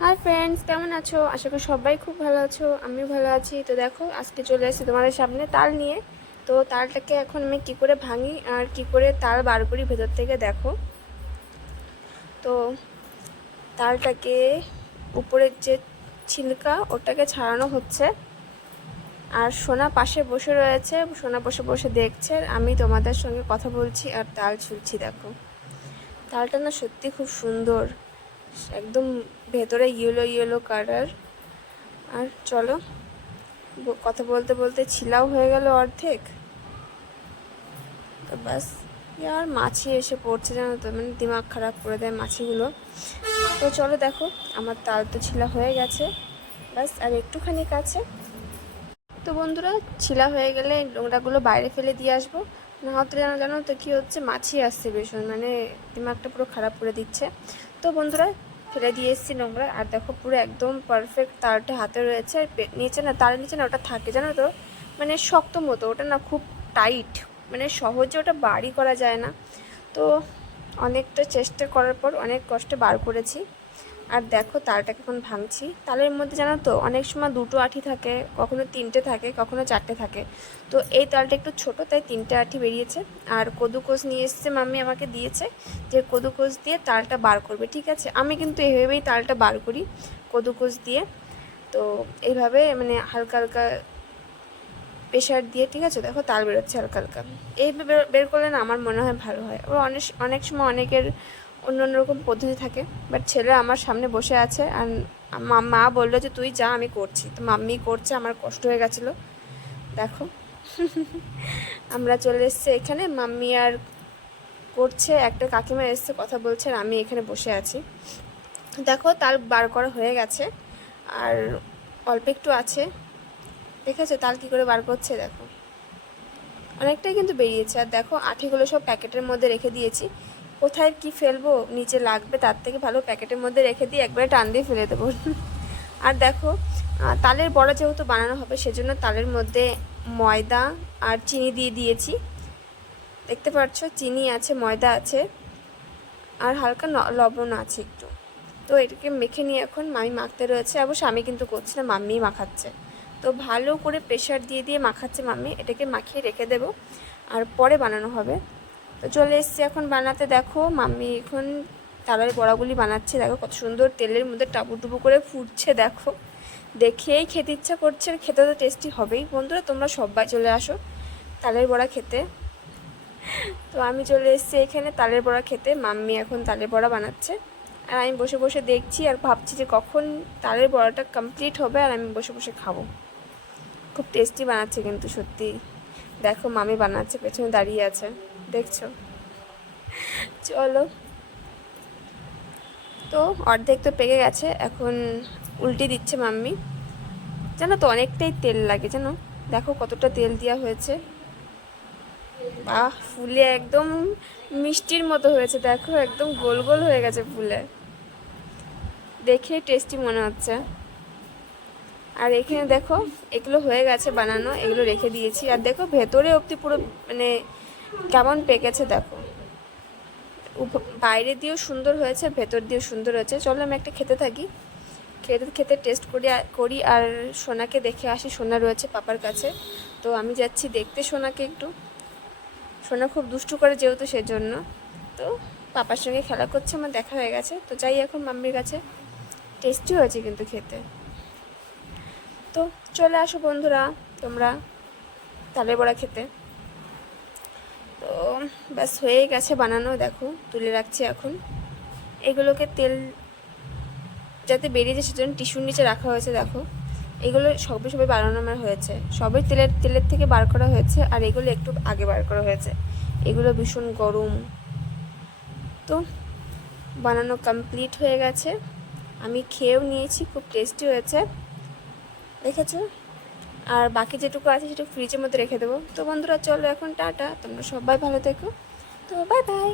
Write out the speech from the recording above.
Hi friends কেমন আছো? আশা করি সবাই খুব ভালো আছো, আমিও ভালো আছি। তো দেখো, আজকে চলে এসেছি তোমাদের সামনে তাল নিয়ে। তো তালটাকে এখন আমি কি করে ভাঙি আর কি করে তাল বার করি ভেতর থেকে দেখো। তো তালটাকে উপরের যে ছিলকা, ওটাকে ছাড়ানো হচ্ছে। আর সোনা পাশে বসে রয়েছে, সোনা বসে বসে দেখছে। আমি তোমাদের সঙ্গে কথা বলছি আর তাল ছুলছি দেখো। তালটা না সত্যি খুব সুন্দর। একদম ভেতরে ইয়েলো ইয়েলো কালার আর চলো কথা বলতে বলতে ছিলাও হয়ে গেল অর্ধেক। তো ব্যাস আর মাছি এসে পড়ছে জানো তো মানে দিমাগ খারাপ করে দেয় মাছিগুলো। তো চলো দেখো, আমার তাল তো ছিলা হয়ে গেছে। ব্যাস, আর একটুখানি কাছে। তো বন্ধুরা, ছিলা হয়ে গেলে নোংরাগুলো বাইরে ফেলে দিয়ে আসব। না হতে জানো জানো তো কী হচ্ছে, মাছি আসছে ভীষণ মানে দিমাগটা পুরো খারাপ করে দিচ্ছে। তো বন্ধুরা ফেলে দিয়ে এসেছি নোংরা। আর দেখো পুরো একদম পারফেক্ট তারটা হাতে রয়েছে। আর নিচে না তার নিচে না ওটা থাকে, জানো তো? মানে শক্ত মতো, ওটা না খুব টাইট মানে সহজে ওটা বাড়ি করা যায় না। তো অনেকটা চেষ্টা করার পর অনেক কষ্টে বার করেছি। আর দেখো তালটাকে এখন ভাঙছি। তালের মধ্যে জানো তো, অনেক সময় দুটো আঠি থাকে, কখনো তিনটে থাকে, কখনো চারটে থাকে। তো এই তালটা একটু ছোট, তাই তিনটে আঠি বেরিয়েছে। আর কদুকোষ নিয়ে এসছে মাম্মি আমাকে দিয়েছে যে কদুকোষ দিয়ে তালটা বার করবে, ঠিক আছে? আমি কিন্তু এভাবেই তালটা বার করি কদুকোষ দিয়ে। তো এইভাবে মানে হালকা হালকা প্রেশার দিয়ে, ঠিক আছে? দেখো তাল বেরোচ্ছে হালকা হালকা। এইভাবে বের- করলে না আমার মনে হয় ভালো হয়। আবার অনেক অনেক সময় অনেকের অন্য রকম পদ্ধতি থাকে বাট ছেলে আমার সামনে বসে আছে আর মা- মা বলল যে, তুই যা, আমি করছি। তো মাম্মি করছে, আমার কষ্ট হয়ে গেছিল। দেখো। আমরা চলে এসেছি এখানে। মাম্মি আর করছে, একটা কাকিমা এসছে, কথা বলছে, আর আমি এখানে বসে আছি। দেখো, তাল বার করা হয়ে গেছে, আর অল্প একটু আছে। দেখেছ, তাল কী করে বার করছে, দেখো। অনেকটাই কিন্তু বেরিয়েছে। আর দেখো, আঠিগুলো সব প্যাকেটের মধ্যে রেখে দিয়েছি। কোথায় কি ফেলব? নিচে লাগবে, তার থেকে ভালো প্যাকেটের মধ্যে রেখে দিয়ে একবারে টান দিয়ে ফেলে দেবো। আর দেখো তালের বড়া যেহেতু বানানো হবে, সেজন্য তালের মধ্যে ময়দা আর চিনি দিয়ে দিয়েছি। দেখতে পাচ্ছ, চিনি আছে, ময়দা আছে, আর হালকা লবণ আছে একটু। তো এটাকে মেখে নিয়ে এখন মামি মাখতে রয়েছে। অবশ্য আমি কিন্তু করছি না মাম্মিই মাখাচ্ছে। তো ভালো করে প্রেশার দিয়ে দিয়ে মাখাচ্ছে মাম্মি, এটাকে মাখিয়ে রেখে দেবো। আর পরে বানানো হবে। তো চলে এসছি এখন বানাতে। দেখো, মাম্মি এখন তালের বড়াগুলি বানাচ্ছে। দেখো কত সুন্দর তেলের মধ্যে টাবু টুবু করে ফুটছে, দেখো। দেখেই খেতে ইচ্ছা করছে, আর খেতে তো টেস্টি হবেই। বন্ধুরা, তোমরা সবাই চলে আসো তালের বড়া খেতে। তো আমি চলে এসেছি এখানে তালের বড়া খেতে। মাম্মি এখন তালের বড়া বানাচ্ছে। আর আমি বসে বসে দেখছি আর ভাবছি যে কখন তালের বড়াটা কমপ্লিট হবে আর আমি বসে বসে খাব। খুব টেস্টি বানাচ্ছে কিন্তু, সত্যি। দেখো মামি বানাচ্ছে, পেছনে দাঁড়িয়ে আছে। দেখছ? চলো। তো অর্ধেক তো পেকে গেছে, এখন উল্টে দিচ্ছে মাম্মি। জানো তো অনেকটাই তেল লাগে, জানো? দেখো কতটা তেল দেওয়া হয়েছে। বাহ, ফুলে একদম মিষ্টির মতো হয়েছে, দেখো একদম গোল গোল হয়ে গেছে ফুলে। দেখে টেস্টি মনে হচ্ছে। আর এখানে দেখো, এগুলো হয়ে গেছে বানানো, এগুলো রেখে দিয়েছি। আর দেখো ভেতরে অবধি পুরো মানে কেমন পেকেছে দেখো। বাইরে দিয়েও সুন্দর হয়েছে, ভেতর দিয়েও সুন্দর হয়েছে। চলো আমি একটা খেতে থাকি। খেতে খেতে টেস্ট করি করি আর সোনাকে দেখে আসি। সোনা রয়েছে পাপার কাছে। তো আমি যাচ্ছি দেখতে সোনাকে একটু। সোনা খুব দুষ্টু করে যেহেতু সেজন্য। তো পাপার সঙ্গে খেলা করছে, আমার দেখা হয়ে গেছে। তো যাই এখন মাম্মির কাছে। টেস্টি হয়েছে কিন্তু খেতে। তো চলে আসো বন্ধুরা, তোমরা তালের বড়া খেতে। ব্যাস, হয়ে গেছে বানানো, দেখো, তুলে রাখছি এখন। এগুলোকে তেল, যাতে বেরিয়ে যায়, সেজন্য টিস্যুর নিচে রাখা হয়েছে, দেখো। এগুলো সবে সবে বানানো আমার হয়েছে। সবই তেলের তেলের থেকে বার করা হয়েছে, আর এগুলো একটু আগে বার করা হয়েছে। এগুলো ভীষণ গরম। তো, বানানো কমপ্লিট হয়ে গেছে। আমি খেয়েও নিয়েছি, খুব টেস্টি হয়েছে। দেখেছ? আর বাকি যেটুকু আছে সেটুকু ফ্রিজের মধ্যে রেখে দেবো। তো বন্ধুরা, চলো এখন টাটা। তোমরা সবাই ভালো থেকো। তো বাই বাই